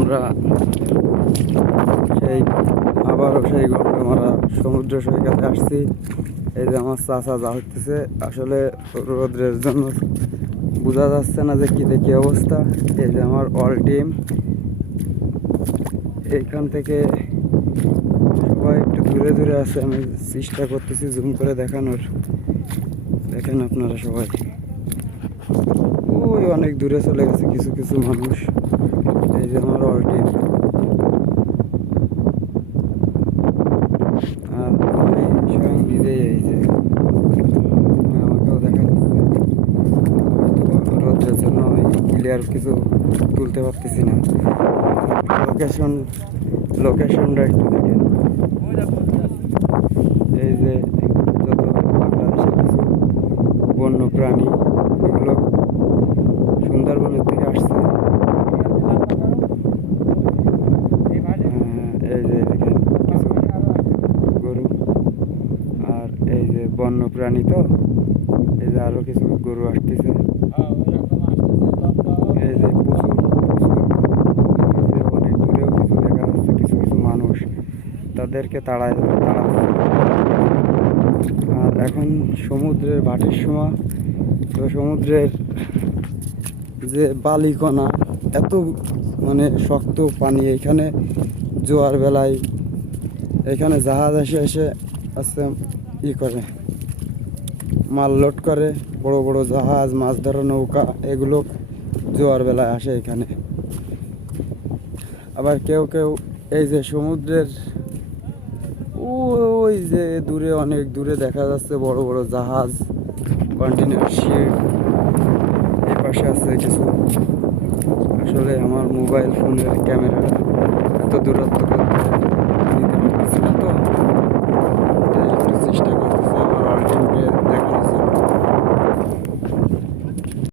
আমরা সেই আবারও সেই গন্ডমারা সমুদ্র সৈকতে আসছি। এই যে আমার চাচা যা হচ্ছে, আসলে রোদ্রের জন্য বোঝা যাচ্ছে না যে কী দেখি অবস্থা। এই যে আমার অল টিম, এইখান থেকে সবাই একটু দূরে দূরে আছে। আমি চেষ্টা করতেছি জুম করে দেখানোর। দেখেন আপনারা সবাই, ওই অনেক দূরে চলে গেছে কিছু কিছু মানুষ। এই যে আমার অল টিম, আর আমি স্বয়ং নিজেই। এই যে আমাকেও দেখা যাচ্ছে, হয়তো রোদ্রের জন্য আমি ক্লিয়ার কিছু তুলতে পারতেছি না। লোকেশনটা একটু দেখেন। এই যে যত বাংলাদেশের কিছু বন্য প্রাণী, এগুলো সুন্দরবনের থেকে আসছে। এই যে দেখেন কিছু গরু, আর এই যে বন্য প্রাণী, তো এই যে আরো কিছু গরু আসতেছে। এই যে প্রচুর অনেক দূরেও কিছু দেখা যাচ্ছে, কিছু কিছু মানুষ তাদেরকে তাড়াচ্ছে। আর এখন সমুদ্রের ভাটির সময়, তো সমুদ্রের যে বালিকণা, এত মানে শক্ত পানি, এইখানে জোয়ার বেলায় এখানে জাহাজ এসে এসে আসছে করে মাল লোড করে। বড় বড় জাহাজ, মাছ ধরা নৌকা, এগুলো জোয়ার বেলায় আসে এখানে। আবার কেউ কেউ এই যে সমুদ্রের ওই যে দূরে, অনেক দূরে দেখা যাচ্ছে বড় বড় জাহাজ, কন্টেনার শিপ। এই পাশে আছে কিছু। আসলে আমার মোবাইল ফোনের ক্যামেরাটা এত দূরত্ব নিতে পারতেছি না, তো তাই একটু চেষ্টা করতেছি আমার অল টিমকে দেখানোর।